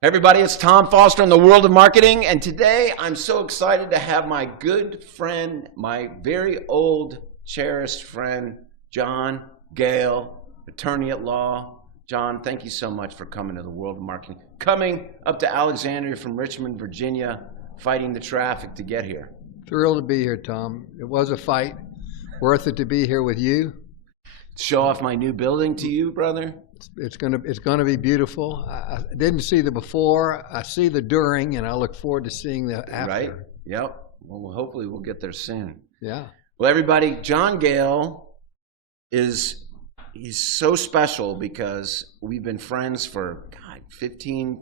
Everybody, it's Tom Foster in the world of marketing, and today I'm so excited to have my good friend, my very old, cherished friend, John Gayle, attorney at law. John, thank you so much for coming to the world of marketing. Coming up to Alexandria from Richmond, Virginia, fighting the traffic to get here. Thrilled to be here, Tom. It was a fight. Worth it to be here with you. Show off my new building to you, brother. It's gonna be beautiful. I didn't see the before. I see the during, and I look forward to seeing the after. Right? Yep. Well, hopefully we'll get there soon. Yeah. Well, everybody, John Gayle he's so special because we've been friends for, God, 15,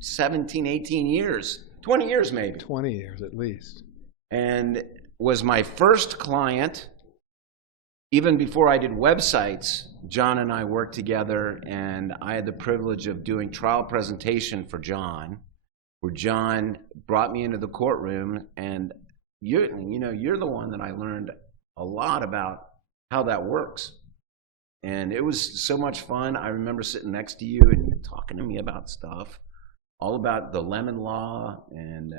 17, 18 years, 20 years maybe. 20 years at least. And was my first client. Even before I did websites, John and I worked together, and I had the privilege of doing trial presentation for John, where John brought me into the courtroom, and you're the one that I learned a lot about how that works. And it was so much fun. I remember sitting next to you and you talking to me about stuff, all about the Lemon Law, and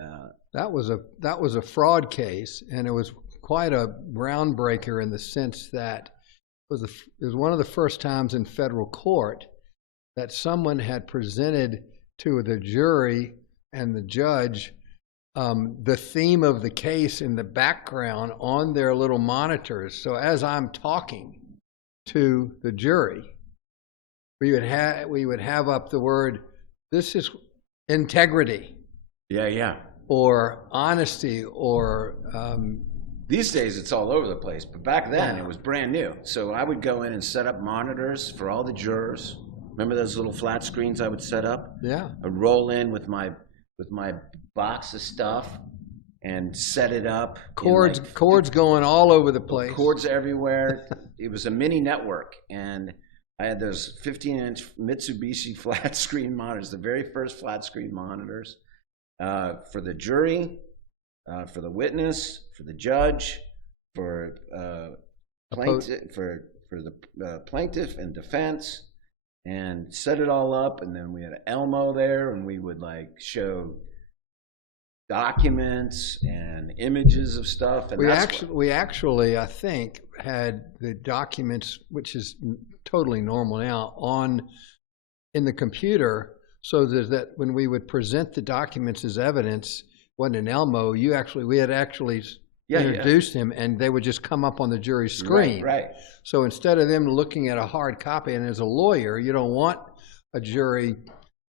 that was a fraud case, and it was quite a groundbreaker in the sense that it was one of the first times in federal court that someone had presented to the jury and the judge the theme of the case in the background on their little monitors. So as I'm talking to the jury, we would have up the word, "This is integrity." Yeah. Or honesty, or these days it's all over the place, but back then it was brand new. So I would go in and set up monitors for all the jurors. Remember those little flat screens I would set up? Yeah. I'd roll in with my box of stuff and set it up. Cords going all over the place. Cords everywhere. It was a mini network, and I had those 15-inch Mitsubishi flat screen monitors, the very first flat screen monitors, for the jury, for the witness, for the judge, for the plaintiff and defense, and set it all up. And then we had Elmo there, and we would show documents and images of stuff. And we actually, I think, had the documents, which is totally normal now, in the computer, so that when we would present the documents as evidence, wasn't an Elmo. We had actually introduced him, and they would just come up on the jury's screen. Right. So instead of them looking at a hard copy, and as a lawyer, you don't want a jury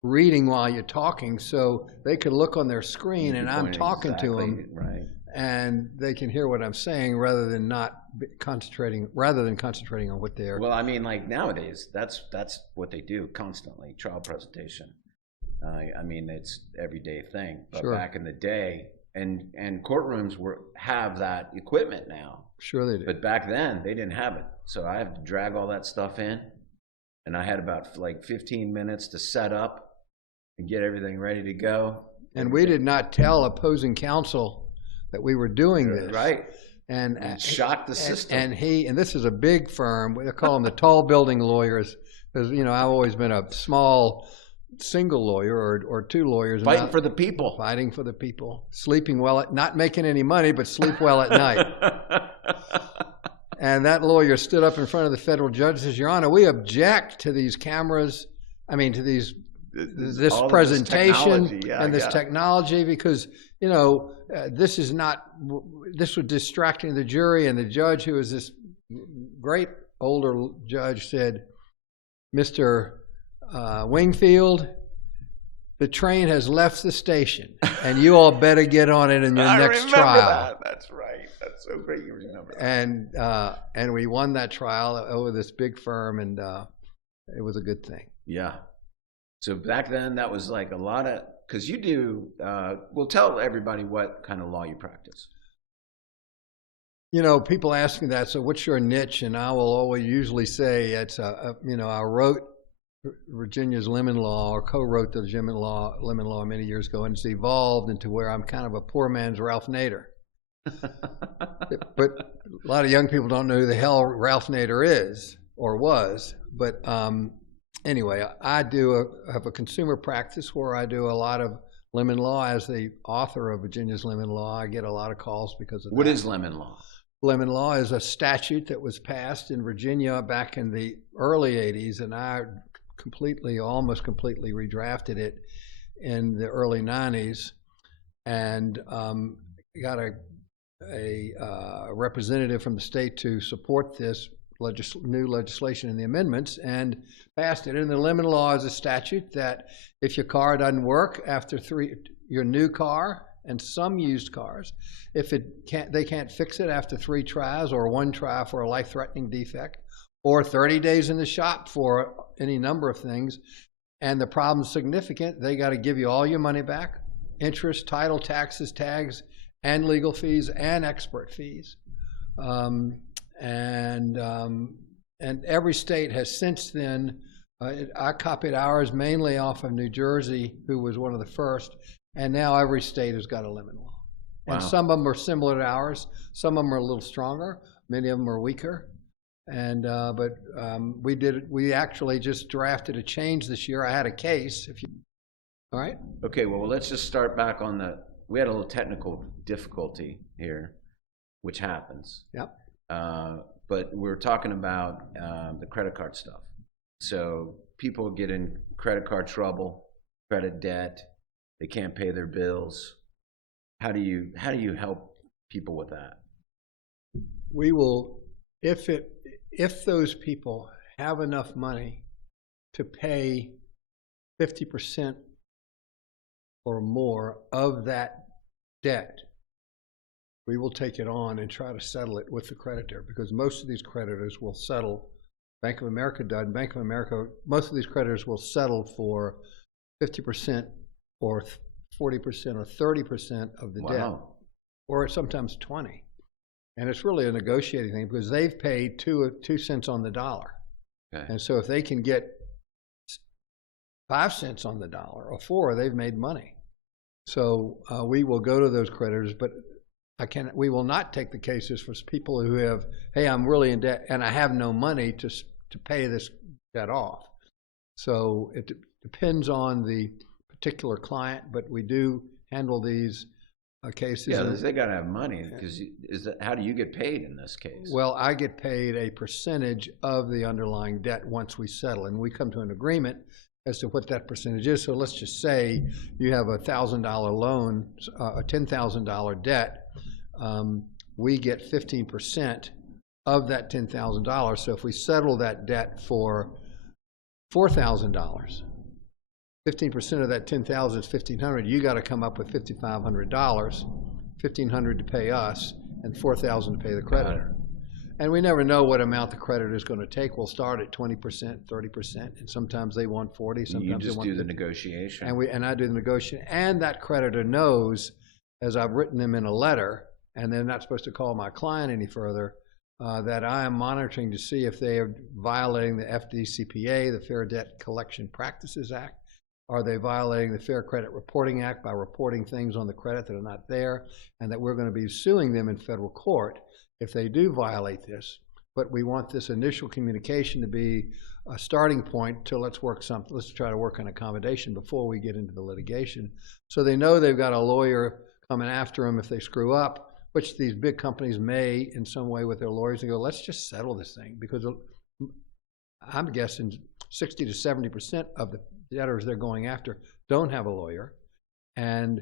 reading while you're talking, so they could look on their screen, and I'm talking to them, right, and they can hear what I'm saying rather than concentrating on what they're. Well, I mean, nowadays, that's what they do constantly. Trial presentation. I mean, it's everyday thing, but Sure. Back in the day, and courtrooms have that equipment now. Sure they do. But back then, they didn't have it. So I have to drag all that stuff in, and I had about 15 minutes to set up and get everything ready to go. And we did not tell opposing counsel that we were doing this. Right. And shocked the system. And this is a big firm. We call them the tall building lawyers, because I've always been a small single lawyer or two lawyers fighting for the people, sleeping well, not making any money, but sleep well at night. And that lawyer stood up in front of the federal judge and says, "Your Honor, we object to these cameras. This presentation this technology, because this was distracting the jury." And the judge, who was this great older judge, said, "Mr. Wingfield, the train has left the station, and you all better get on it in your next trial." That's right. That's so great you remember that. And we won that trial over this big firm, and it was a good thing. Yeah. So back then, that was a lot of, because you do. Well, tell everybody what kind of law you practice. People ask me that. So, what's your niche? And I will always usually say it's I wrote Virginia's Lemon Law, or co-wrote the Lemon Law many years ago, and it's evolved into where I'm kind of a poor man's Ralph Nader. But a lot of young people don't know who the hell Ralph Nader is or was. But anyway, I have a consumer practice where I do a lot of lemon law. As the author of Virginia's lemon law, I get a lot of calls because of that. What is lemon law? Lemon law is a statute that was passed in Virginia back in the early 80s, and I almost completely redrafted it in the early 90s, and got a representative from the state to support this new legislation and the amendments, and passed it. And the lemon law is a statute that if your car doesn't work after your new car, and some used cars, if they can't fix it after 3 tries, or 1 try for a life-threatening defect, or 30 days in the shop for any number of things, and the problem's significant, they got to give you all your money back, interest, title, taxes, tags, and legal fees, and expert fees. And every state has since then, I copied ours mainly off of New Jersey, who was one of the first, and now every state has got a lemon law. Wow. And some of them are similar to ours, some of them are a little stronger, many of them are weaker. And we actually just drafted a change this year. I had a case. All right. Okay, well, let's just start back on we had a little technical difficulty here, which happens. Yep. But we're talking about the credit card stuff. So people get in credit card trouble, credit debt, they can't pay their bills. How do you help people with that? We will, if those people have enough money to pay 50% or more of that debt, we will take it on and try to settle it with the creditor, because most of these creditors will settle. Bank of America does. Bank of America, most of these creditors will settle for 50% or 40% or 30% of the debt, or sometimes 20%. And it's really a negotiating thing, because they've paid 2 cents on the dollar. Okay. And so if they can get 5 cents on the dollar or 4, they've made money. So we will go to those creditors, but we will not take the cases for people who have, hey, I'm really in debt and I have no money to pay this debt off. So it depends on the particular client, but we do handle these cases. Yeah, they got to have money, because how do you get paid in this case? Well, I get paid a percentage of the underlying debt once we settle, and we come to an agreement as to what that percentage is. So let's just say you have a $1,000 loan, a $10,000 debt. We get 15% of that $10,000. So if we settle that debt for $4,000, 15% of that $10,000 is $1,500. You got to come up with $5,500, $1,500 to pay us, and $4,000 to pay the creditor. And we never know what amount the creditor is going to take. We'll start at 20%, 30%, and sometimes they want 40. Sometimes you just they want do 50. The negotiation. And I do the negotiation. And that creditor knows, as I've written them in a letter, and they're not supposed to call my client any further, that I am monitoring to see if they are violating the FDCPA, the Fair Debt Collection Practices Act. Are they violating the Fair Credit Reporting Act by reporting things on the credit that are not there, and that we're going to be suing them in federal court if they do violate this. But we want this initial communication to be a starting point till let's try to work an accommodation before we get into the litigation. So they know they've got a lawyer coming after them if they screw up, which these big companies may in some way with their lawyers, and go, let's just settle this thing, because I'm guessing 60 to 70% of the debtors they're going after don't have a lawyer, and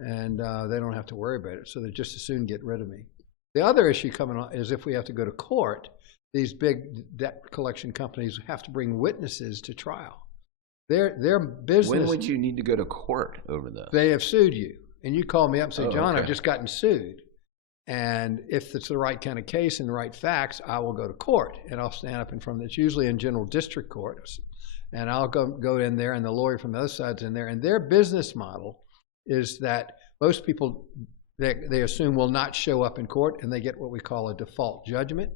they don't have to worry about it, so they just as soon get rid of me. The other issue coming on is if we have to go to court, these big debt collection companies have to bring witnesses to trial. Their business. When would you need to go to court over this? They have sued you, and you call me up and say, John, okay. I've just gotten sued. And if it's the right kind of case and the right facts, I will go to court, and I'll stand up in front of it. It's usually in general district courts. And I'll go in there, and the lawyer from the other side's in there. And their business model is that most people, they assume, will not show up in court, and they get what we call a default judgment.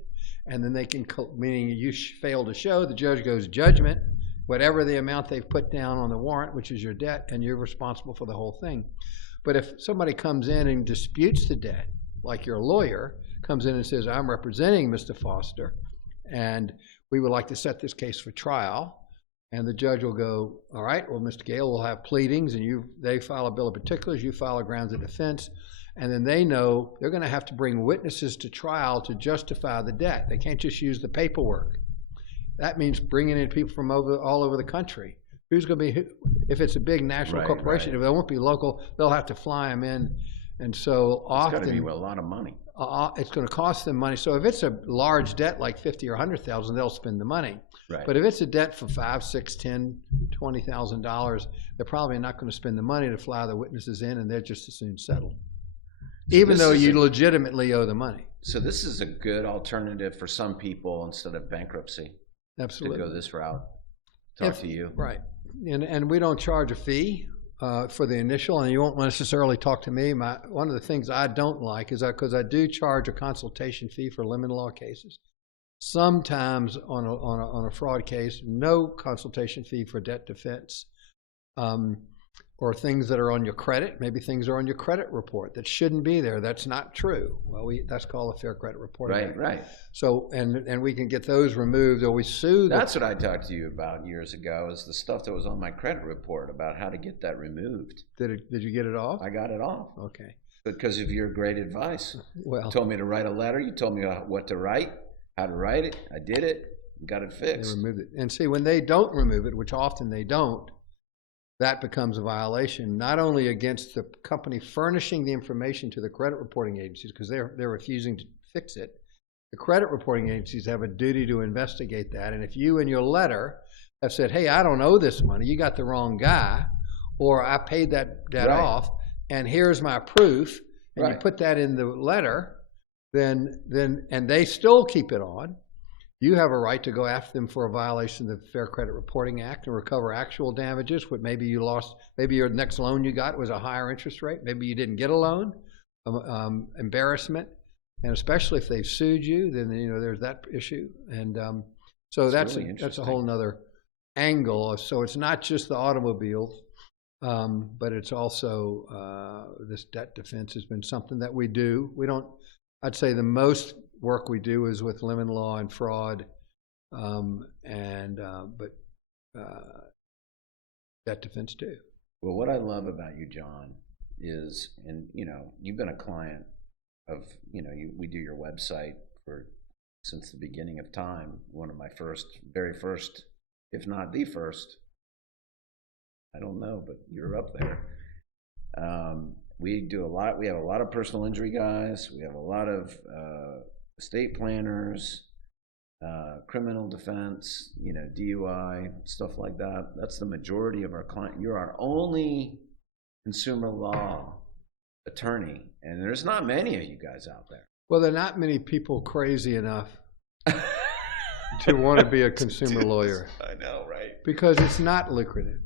And then they can, meaning you fail to show, the judge goes judgment, whatever the amount they've put down on the warrant, which is your debt, and you're responsible for the whole thing. But if somebody comes in and disputes the debt, like your lawyer comes in and says, I'm representing Mr. Foster, and we would like to set this case for trial, And the judge will go, all right, well, Mr. Gayle will have pleadings, and they file a bill of particulars, you file a grounds of defense, and then they know they're going to have to bring witnesses to trial to justify the debt. They can't just use the paperwork. That means bringing in people from all over the country. Who's going to be, if it's a big national corporation, if they won't be local, they'll have to fly them in. And so often, it's going to be a lot of money. It's going to cost them money. So if it's a large debt like 50 or 100,000, they'll spend the money. Right. But if it's a debt for $5, $6, $10, $20,000, they're probably not going to spend the money to fly the witnesses in, and they're just as soon settle, even though you legitimately owe the money. So this is a good alternative for some people instead of bankruptcy. Absolutely. To go this route. Talk to you. Right. And we don't charge a fee for the initial, and you won't necessarily talk to me. One of the things I don't like is because I do charge a consultation fee for lemon law cases. Sometimes on a fraud case, no consultation fee for debt defense, or things that are on your credit. Maybe things are on your credit report that shouldn't be there. That's not true. Well, that's called a Fair Credit Reporting Act. Right. So and we can get those removed, or we sue. That's what I talked to you about years ago. Is the stuff that was on my credit report about how to get that removed. Did you get it off? I got it off. Okay. Because of your great advice. Well, you told me to write a letter. You told me what to write, how to write it. I did it. Got it fixed. They removed it. And see, when they don't remove it, which often they don't, that becomes a violation, not only against the company furnishing the information to the credit reporting agencies, because they're refusing to fix it. The credit reporting agencies have a duty to investigate that. And if you in your letter have said, hey, I don't owe this money, you got the wrong guy, or I paid that debt off, and here's my proof, and you put that in the letter, then and they still keep it on, you have a right to go after them for a violation of the Fair Credit Reporting Act and recover actual damages. What maybe you lost, maybe your next loan you got was a higher interest rate. Maybe you didn't get a loan, embarrassment, and especially if they've sued you, then there's that issue. And so that's a whole nother angle. So it's not just the automobiles, but it's also this debt defense has been something that we do. We don't. I'd say the most work we do is with lemon law and fraud, but debt defense too. Well, what I love about you, John, is, and you've been a client of, we do your website since the beginning of time. One of my very first, if not the first, I don't know, but you're up there. We do a lot. We have a lot of personal injury guys. We have a lot of estate planners, criminal defense, DUI, stuff like that. That's the majority of our client. You're our only consumer law attorney, and there's not many of you guys out there. Well, there are not many people crazy enough to want to be a consumer lawyer. I know, right? Because it's not lucrative.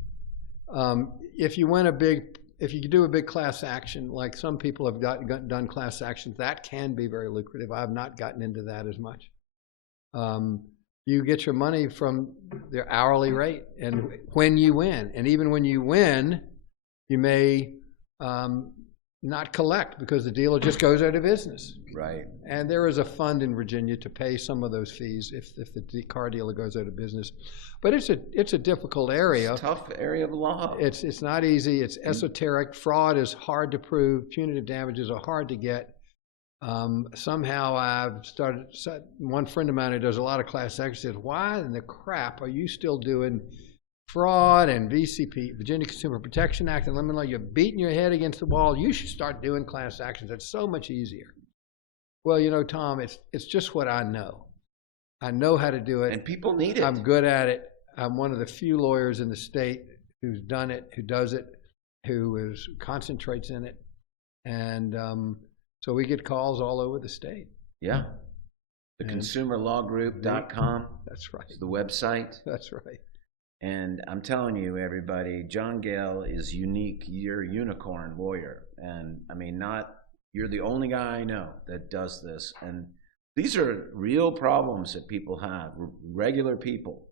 If you do a big class action, like some people have done class actions, that can be very lucrative. I've not gotten into that as much. You get your money from their hourly rate, and when you win, and even when you win, you may not collect because the dealer just goes out of business. Right. And there is a fund in Virginia to pay some of those fees if the car dealer goes out of business. But it's a difficult area. It's a tough area of law. It's not easy. It's esoteric. Fraud is hard to prove. Punitive damages are hard to get. Somehow I've started. One friend of mine who does a lot of class actions says, "Why in the crap are you still doing fraud and VCP, Virginia Consumer Protection Act, and lemon law? You're beating your head against the wall. You should start doing class actions. It's so much easier." Well, Tom, it's just what I know. I know how to do it. And people need it. I'm good at it. I'm one of the few lawyers in the state who's done it, who does it, who concentrates in it. And so we get calls all over the state. Yeah. theconsumerlawgroup.com. That's right. Is the website. That's right. And I'm telling you, everybody, John Gayle is unique. You're a unicorn lawyer. And I mean, you're the only guy I know that does this. And these are real problems that people have, regular people.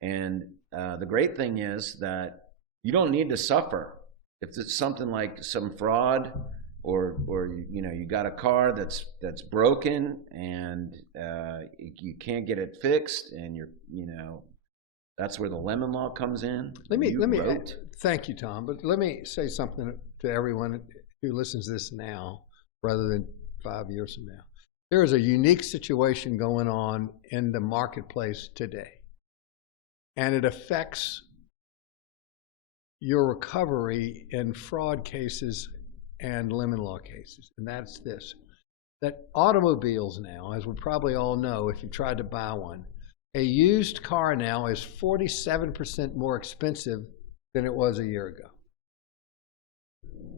And the great thing is that you don't need to suffer. If it's something like some fraud, or you got a car that's broken and you can't get it fixed, and That's where the Lemon Law comes in. Thank you, Tom. But let me say something to everyone who listens to this now, rather than 5 years from now. There is a unique situation going on in the marketplace today, and it affects your recovery in fraud cases and lemon law cases. And that's this, that automobiles now, as we probably all know if you tried to buy one, a used car now is 47% more expensive than it was a year ago.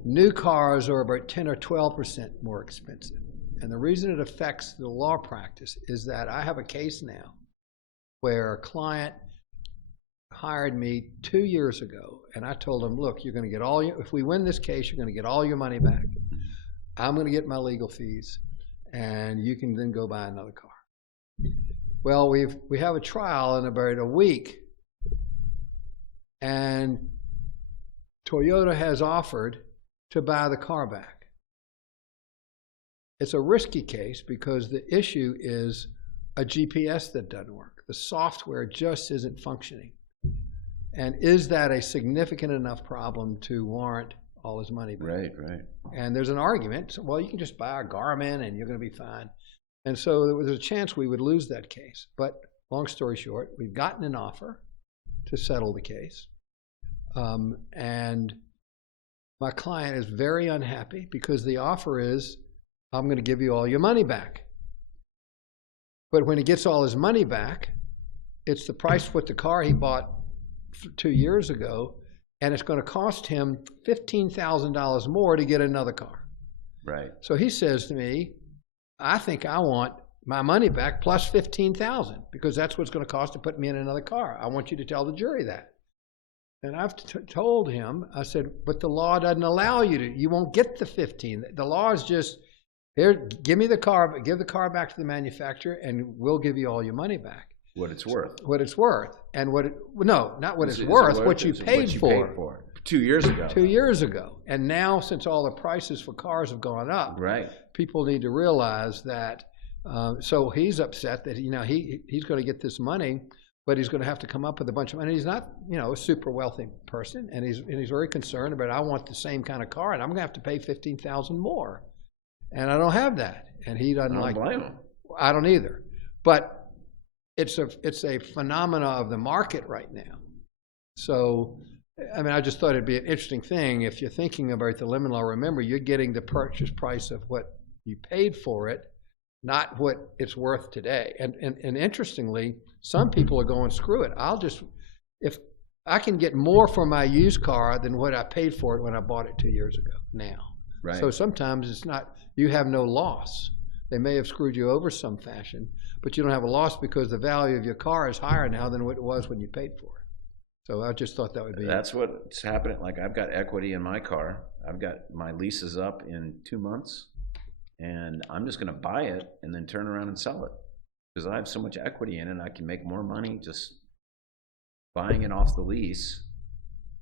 New cars are about 10 or 12% more expensive. And the reason it affects the law practice is that I have a case now where a client hired me 2 years ago, and I told him, look, you're going to get all your, if we win this case, you're going to get all your money back. I'm going to get my legal fees, and you can then go buy another car. Well, we have a trial in about a week, and Toyota has offered to buy the car back. It's a risky case because the issue is a GPS that doesn't work. The software just isn't functioning. And is that a significant enough problem to warrant all his money back? Right, right. And there's an argument, well, you can just buy a Garmin and you're going to be fine. And so there was a chance we would lose that case. But long story short, we've gotten an offer to settle the case. And my client is very unhappy because the offer is, I'm going to give you all your money back. But when he gets all his money back, it's the price for the car he bought 2 years ago, and it's going to cost him $15,000 more to get another car. Right. So he says to me, I think I want my money back plus $15,000 because that's what it's going to cost to put me in another car. I want you to tell the jury that. And I've told him, I said, but the law doesn't allow you to, you won't get the 15. The law is just, here, give me the car, give the car back to the manufacturer, and we'll give you all your money back. What it's worth. What it's worth. And what it, no, not what it's worth, what you paid for. 2 years ago. 2 years ago. And now, since all the prices for cars have gone up, right, people need to realize that, so he's upset that, you know, he's going to get this money, but he's going to have to come up with a bunch of money. He's not, you know, a super wealthy person, and he's very concerned about, I want the same kind of car, and I'm going to have to pay $15,000 more. And I don't have that. And he doesn't like it. I don't either. But it's a phenomena of the market right now. So, I mean, I just thought it'd be an interesting thing. If you're thinking about the lemon law, remember, you're getting the purchase price of what you paid for it, not what it's worth today. And interestingly, some people are going, screw it. If I can get more for my used car than what I paid for it when I bought it 2 years ago now. Right. So sometimes it's not, you have no loss. They may have screwed you over some fashion, but you don't have a loss because the value of your car is higher now than what it was when you paid for it. So I just thought that would be. That's what's happening. Like, I've got equity in my car. I've got my leases up in 2 months, and I'm just going to buy it and then turn around and sell it because I have so much equity in it. I can make more money just buying it off the lease,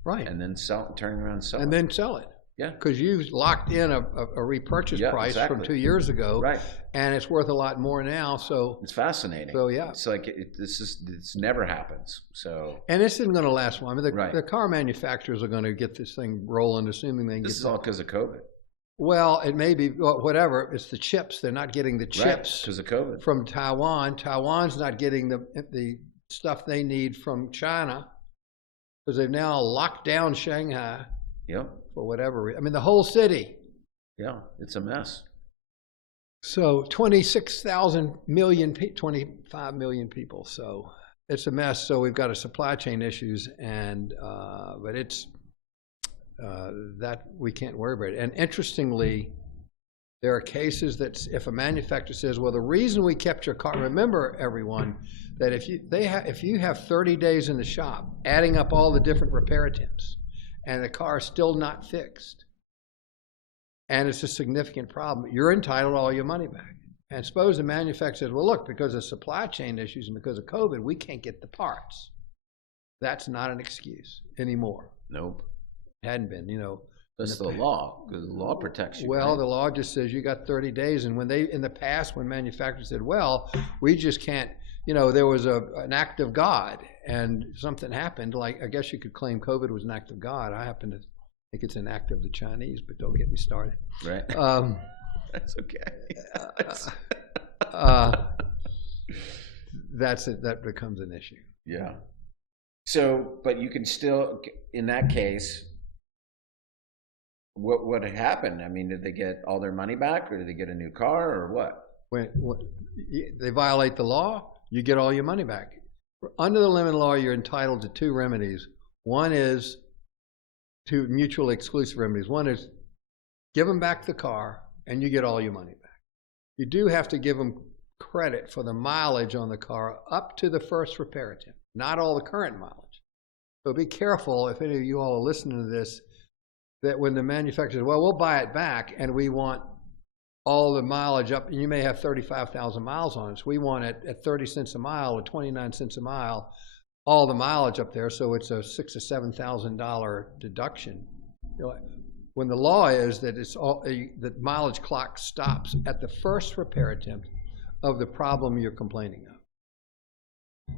right? And then turning around and sell it. And then sell it. Yeah, because you locked in a repurchase price from 2 years ago, right? And it's worth a lot more now. So it's fascinating. So yeah, it's like this never happens. So and this isn't going to last long. I mean, the car manufacturers are going to get this thing rolling, assuming they can. This is all because of COVID. Well, it may be whatever. It's the chips. They're not getting the chips because of COVID from Taiwan. Taiwan's not getting the stuff they need from China because they've now locked down Shanghai. Yep. For whatever reason. I mean, the whole city. Yeah, it's a mess. So 25 million people. So it's a mess. So we've got a supply chain issues, and but it's that we can't worry about it. And interestingly, there are cases that if a manufacturer says, well, the reason we kept your car, remember everyone, that if you have 30 days in the shop, adding up all the different repair attempts, and the car is still not fixed, and it's a significant problem, you're entitled to all your money back. And suppose the manufacturer says, well, look, because of supply chain issues and because of COVID, we can't get the parts. That's not an excuse anymore. Nope. It hadn't been, you know. That's the law, because the law protects you. Well, right? The law just says you got 30 days. And when in the past, when manufacturers said, well, we just can't there was an act of God and something happened. Like, I guess you could claim COVID was an act of God. I happen to think it's an act of the Chinese, but don't get me started. Right. That's okay. That becomes an issue. Yeah. So, but you can still, in that case, what happened? I mean, did they get all their money back, or did they get a new car, or what? When they violate the law, you get all your money back. Under the lemon law, you're entitled to two remedies. One is two mutually exclusive remedies. One is give them back the car, and you get all your money back. You do have to give them credit for the mileage on the car up to the first repair attempt, not all the current mileage. So be careful, if any of you all are listening to this, that when the manufacturer says, well, we'll buy it back and we want all the mileage up, and you may have 35,000 miles on it, so we want it at 30 cents a mile or 29 cents a mile, all the mileage up there, so it's a $6,000 or $7,000 deduction. When the law is that the mileage clock stops at the first repair attempt of the problem you're complaining of.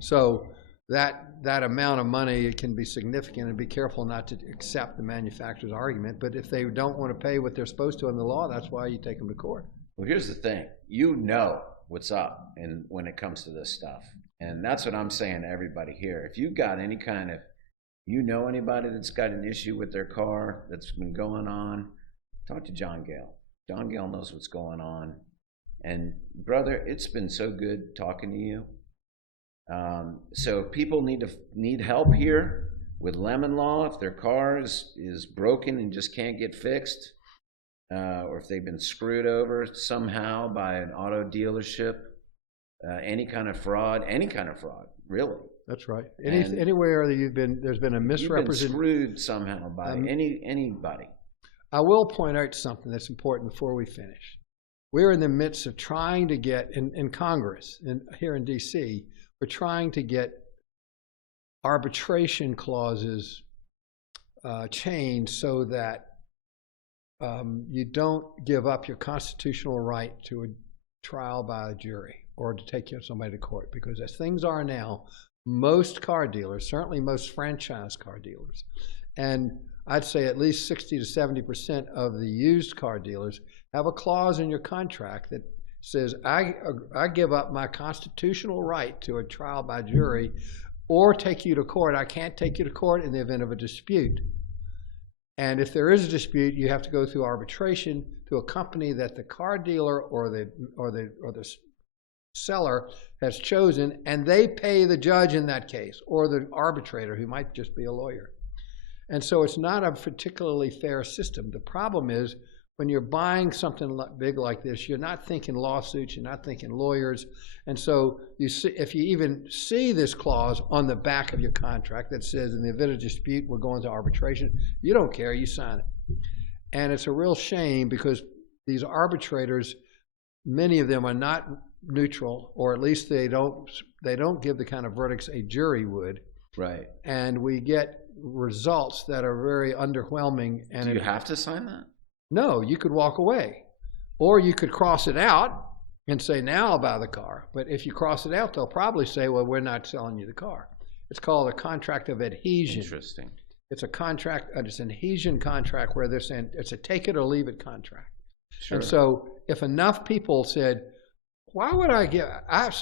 So that amount of money, it can be significant, and be careful not to accept the manufacturer's argument. But if they don't want to pay what they're supposed to in the law, that's why you take them to court. Well, here's the thing. You know what's up when it comes to this stuff. And that's what I'm saying to everybody here. If you've got any kind of, anybody that's got an issue with their car that's been going on, talk to John Gayle. John Gayle knows what's going on. And brother, it's been so good talking to you. So people need help here with lemon law. If their car is broken and just can't get fixed, or if they've been screwed over somehow by an auto dealership, any kind of fraud, really. That's right. Anywhere that there's been a misrepresentation, screwed somehow by anybody. I will point out something that's important before we finish. We're in the midst of trying to get in Congress and here in D.C. We're trying to get arbitration clauses changed so that you don't give up your constitutional right to a trial by a jury or to take somebody to court. Because as things are now, most car dealers, certainly most franchise car dealers, and I'd say at least 60 to 70% of the used car dealers have a clause in your contract that says, I give up my constitutional right to a trial by jury or take you to court. I can't take you to court in the event of a dispute. And if there is a dispute, you have to go through arbitration to a company that the car dealer or the seller has chosen, and they pay the judge in that case, or the arbitrator, who might just be a lawyer. And so it's not a particularly fair system. The problem is, when you're buying something big like this, you're not thinking lawsuits, you're not thinking lawyers. And so if you even see this clause on the back of your contract that says, in the event of dispute, we're going to arbitration, you don't care, you sign it. And it's a real shame, because these arbitrators, many of them are not neutral, or at least they don't give the kind of verdicts a jury would. Right. And we get results that are very underwhelming. And do you have to sign that? No, you could walk away, or you could cross it out and say, now I'll buy the car. But if you cross it out, they'll probably say, well, we're not selling you the car. It's called a contract of adhesion. Interesting. It's a contract, it's an adhesion contract, where they're saying it's a take it or leave it contract. Sure. And so if enough people said, why would I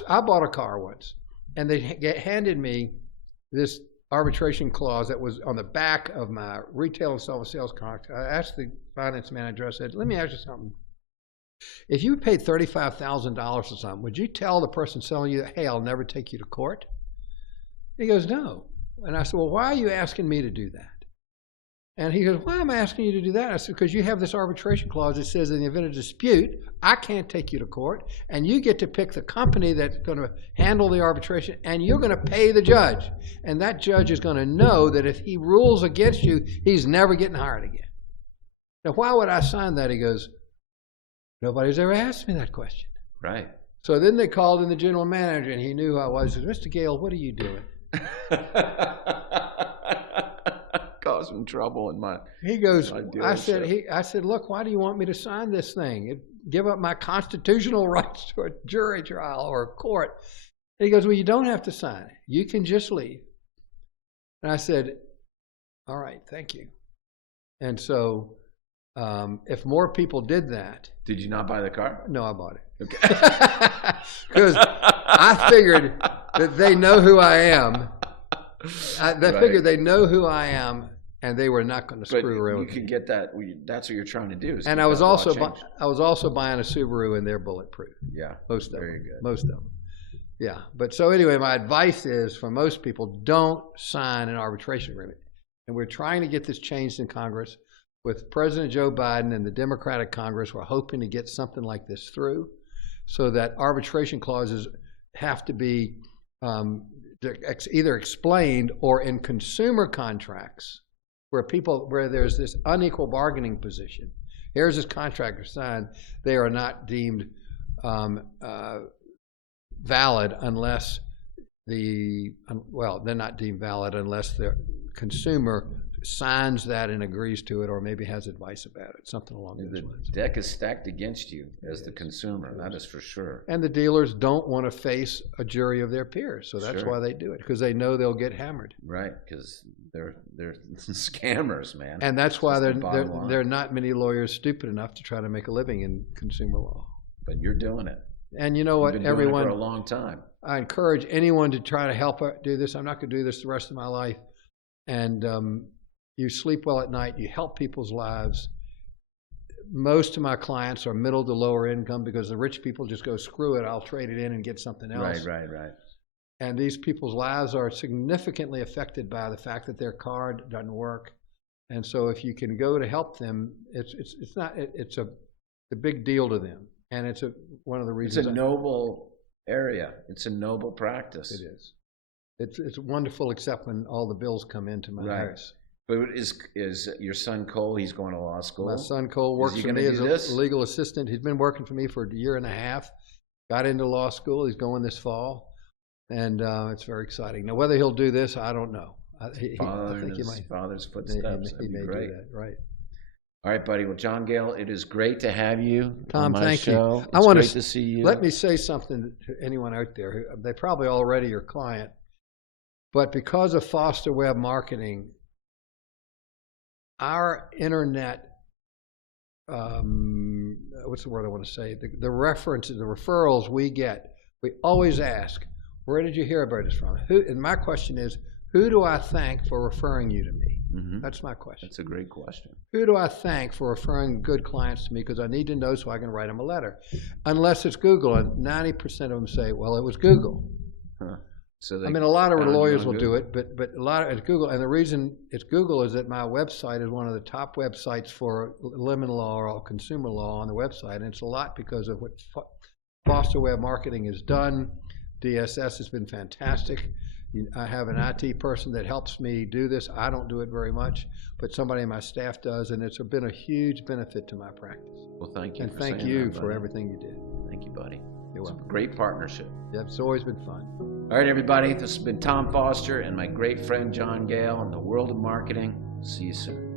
bought a car once, and they handed me this arbitration clause that was on the back of my retail installment sales contract. I asked the finance manager, I said, let me ask you something. If you paid $35,000 for something, would you tell the person selling you, hey, I'll never take you to court? He goes, no. And I said, well, why are you asking me to do that? And he goes, why am I asking you to do that? I said, because you have this arbitration clause that says in the event of dispute, I can't take you to court, and you get to pick the company that's going to handle the arbitration, and you're going to pay the judge. And that judge is going to know that if he rules against you, he's never getting hired again. Now, why would I sign that? He goes, nobody's ever asked me that question. Right. So then they called in the general manager, and he knew who I was. He said, Mr. Gayle, what are you doing? Cause some trouble in my. He goes. I said, look, why do you want me to sign this thing? Give up my constitutional rights to a jury trial or a court. And he goes, well, you don't have to sign it. You can just leave. And I said, all right, thank you. And so if more people did that. Did you not buy the car? No, I bought it. Okay. Because I figured that they know who I am. They figured they know who I am, and they were not going to screw around with me. You can get that. That's what you're trying to do. And I was also buying a Subaru, and they're bulletproof. Yeah, most of them. Very good. Most of them. Yeah, but so anyway, my advice is for most people, don't sign an arbitration agreement. And we're trying to get this changed in Congress. With President Joe Biden and the Democratic Congress, we're hoping to get something like this through, so that arbitration clauses have to be either explained or in consumer contracts where there's this unequal bargaining position. Here's this contractor signed. They are not deemed valid unless they're not deemed valid unless the consumer signs that and agrees to it, or maybe has advice about it, something along those lines. The deck is stacked against you as the consumer, that is for sure. And the dealers don't want to face a jury of their peers, so that's why they do it, because they know they'll get hammered. Right, because they're scammers, man. And that's why there are not many lawyers stupid enough to try to make a living in consumer law. But you're doing it. And you know what, You've been doing it for a long time. I encourage anyone to try to help do this. I'm not going to do this the rest of my life. And you sleep well at night. You help people's lives. Most of my clients are middle to lower income, because the rich people just go, screw it, I'll trade it in and get something else. Right. And these people's lives are significantly affected by the fact that their card doesn't work. And so if you can go to help them, it's a big deal to them. And it's one of the reasons. It's a noble area. It's a noble practice. It is. It's wonderful, except when all the bills come into my house. But is your son Cole? He's going to law school. My son Cole works for me as a legal assistant. He's been working for me for a year and a half. Got into law school. He's going this fall, and it's very exciting. Now, whether he'll do this, I don't know. I think he might. Father's footsteps. He may do that. Right. All right, buddy. Well, John Gayle, it is great to have you Tom, on my thank show. you. It's great to see you. Let me say something to anyone out there. They probably already your client, but because of Foster Web Marketing, our internet, what's the word I want to say? The references, the referrals we get, we always ask, where did you hear about this from? And my question is, who do I thank for referring you to me? Mm-hmm. That's my question. That's a great question. Who do I thank for referring good clients to me? Because I need to know so I can write them a letter. Unless it's Google, and 90% of them say, well, it was Google. Huh. So a lot of lawyers will do it, but a lot of it's Google. And the reason it's Google is that my website is one of the top websites for lemon law or consumer law on the website. And it's a lot because of what Foster Web Marketing has done. DSS has been fantastic. I have an IT person that helps me do this. I don't do it very much, but somebody in my staff does, and it's been a huge benefit to my practice. Well, thank you. And thank you for everything you did. Thank you, buddy. You're welcome. It's a great partnership. Yeah, it's always been fun. All right, everybody. This has been Tom Foster and my great friend John Gayle in the world of marketing. See you soon.